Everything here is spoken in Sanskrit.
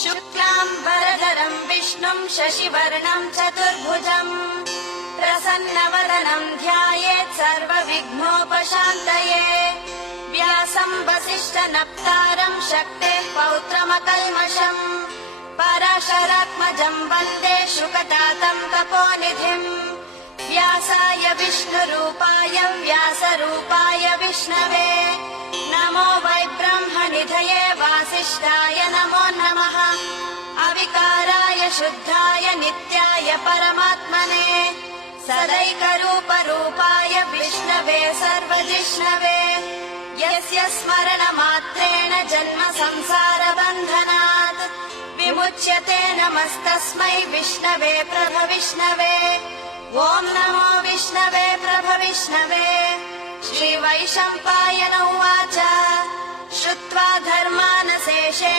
शुक्लाम्बरधरम् विष्णुम् शशिवर्णम् चतुर्भुजम् प्रसन्नवदनम् ध्यायेत् सर्वविघ्नोपशान्तये व्यासम् वसिष्ठनप्तारम् शक्तेः पौत्रमकल्मषम् पराशरात्मजम् वन्दे शुकतातम् तपोनिधिम् व्यासाय विष्णुरूपाय व्यासरूपाय विष्णवे नमो वै ब्रह्मनिधये वासिष्ठाय नमो नमः अविकाराय शुद्धाय नित्याय परमात्मने सदैकरूपरूपाय विष्णवे सर्वजिष्णवे यस्य स्मरणमात्रेण जन्म संसारबन्धनात् विमुच्यते नमस्तस्मै विष्णवे प्रभविष्णवे ॐ नमो विष्णवे प्रभविष्णवे श्रीवैशम्पायन उवाच श्रुत्वा धर्मानशेषेण